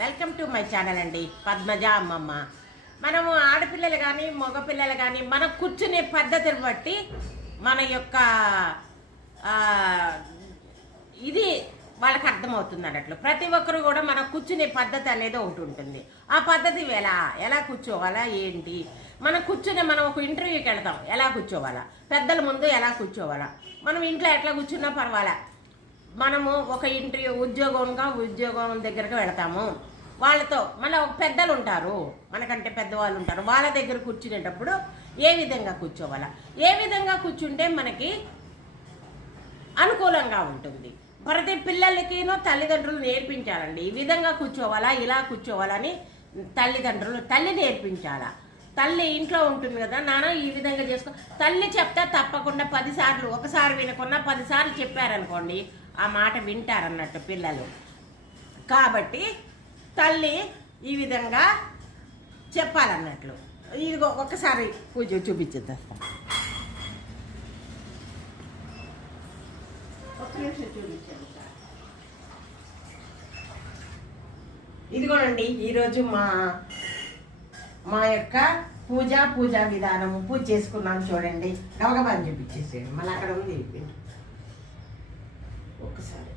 Welcome to my channel అండి పద్మజ అమ్మమ్మ. మనము ఆడపిల్లలు కానీ మగపిల్లలు కానీ మనం కూర్చునే పద్ధతిని బట్టి మన యొక్క ఇది వాళ్ళకి అర్థమవుతుంది అన్నట్లు ప్రతి ఒక్కరు కూడా మనం కూర్చునే పద్ధతి అనేది ఒకటి ఉంటుంది. ఆ పద్ధతి ఎలా? ఎలా కూర్చోవాలా? ఏంటి? మనం కూర్చునే మనం ఒక ఇంటర్వ్యూకి వెళ్తాం. ఎలా కూర్చోవాలా? పెద్దల ముందు ఎలా కూర్చోవాలా? మనం ఇంట్లో ఎట్లా కూర్చున్నా పర్వాలే? మనము ఒక ఇంటర్వ్యూ ఉద్యోగంగా ఉద్యోగం దగ్గరకు వెళతాము. వాళ్ళతో మన పెద్దలు ఉంటారు మనకంటే పెద్దవాళ్ళు ఉంటారు వాళ్ళ దగ్గర కూర్చునేటప్పుడు ఏ విధంగా కూర్చోవాలా? ఏ విధంగా కూర్చుంటే మనకి అనుకూలంగా ఉంటుంది? ప్రతి పిల్లలకినో తల్లిదండ్రులు నేర్పించాలండి. ఈ విధంగా కూర్చోవాలా? ఇలా కూర్చోవాలని తల్లిదండ్రులు తల్లి నేర్పించాలా? తల్లి ఇంట్లో ఉంటుంది కదా నాన్న ఈ విధంగా చేసుకో తల్లి చెప్తే తప్పకుండా పదిసార్లు ఒకసారి వినకుండా పదిసార్లు చెప్పారనుకోండి ఆ మాట వింటారన్నట్టు పిల్లలు. కాబట్టి తల్లి ఈ విధంగా చెప్పాలన్నట్లు. ఇదిగో ఒకసారి పూజ చూపించేద్దాం. ఒక్క నిమిషం చూపించాను ఇదిగోనండి ఈరోజు మా మా యొక్క పూజ పూజా విధానము పూజ చేసుకున్నాం చూడండి. గవగబాని చూపించేసేయండి. మళ్ళీ అక్కడ ఉంది. ఒకసారి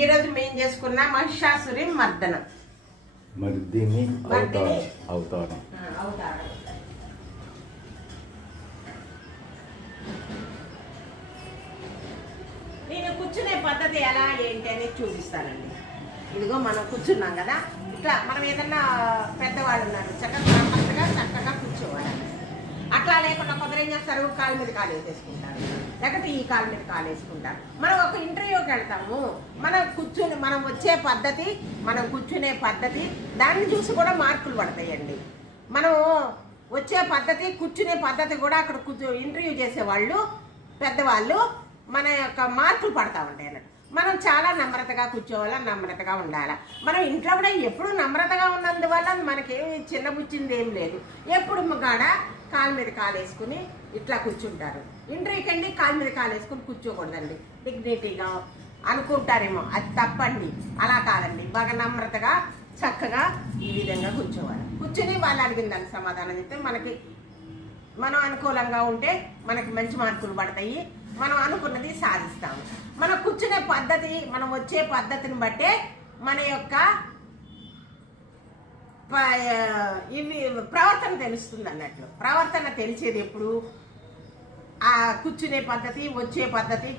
ఈరోజు మేము చేసుకున్న మహిషాసురి మర్దనం. మర్దిని. అవతారం అవతారం. అవుతారు. నేను కూర్చునే పద్ధతి ఎలా ఏంటి అనేది చూపిస్తానండి. ఇదిగో మనం కూర్చున్నాం కదా. ఇట్లా మనం ఏదన్నా పెద్దవాళ్ళు ఉన్నారు చక్కగా నెమ్మదిగా చక్కగా కూర్చోవాలి అట్లా లేకుండా ఏం చేస్తారు కాలు మీద కాలు వేసేసుకుంటారు. లేకపోతే ఈ కాలు మీద కాలు వేసుకుంటారు. మనం ఒక ఇంటర్వ్యూకి వెళ్తాము. మనం కూర్చుని మనం వచ్చే పద్ధతి మనం కూర్చునే పద్ధతి దాన్ని చూసి కూడా మార్కులు పడతాయండి. మనం వచ్చే పద్ధతి కూర్చునే పద్ధతి కూడా అక్కడ కూర్చో ఇంటర్వ్యూ చేసేవాళ్ళు పెద్దవాళ్ళు మన యొక్క మార్కులు పడతా ఉంటాయి అన్నట్టు. మనం చాలా నమ్రతగా కూర్చోవాలా నమ్రతగా ఉండాలా? మనం ఇంట్లో కూడా ఎప్పుడు నమ్రతగా ఉన్నందువల్ల మనకేమి చిన్నబుచ్చింది ఏం లేదు. ఎప్పుడు కాడ కాలు మీద కాలు వేసుకుని ఇట్లా కూర్చుంటారు. ఇంటర్వ్యూకి వెళ్ళి కాలు మీద కాలు వేసుకుని కూర్చోకూడదండి. డిగ్నిటీగా అనుకుంటారేమో అది తప్పండి. అలా కాదండి. బాగా నమ్రతగా చక్కగా ఈ విధంగా కూర్చోవాలి. కూర్చుని వాళ్ళు అడిగిన దానికి సమాధానం చెప్తే మనకి మనం అనుకూలంగా ఉంటే మనకి మంచి మార్కులు పడతాయి. మనం అనుకున్నది సాధిస్తాము. మనం కూర్చునే పద్ధతి మనం వచ్చే పద్ధతిని బట్టే మన యొక్క ఇవి ప్రవర్తన తెలుస్తుంది అన్నట్లు ప్రవర్తన తెలిసేది ఎప్పుడు? ఆ కూర్చునే పద్ధతి వచ్చే పద్ధతి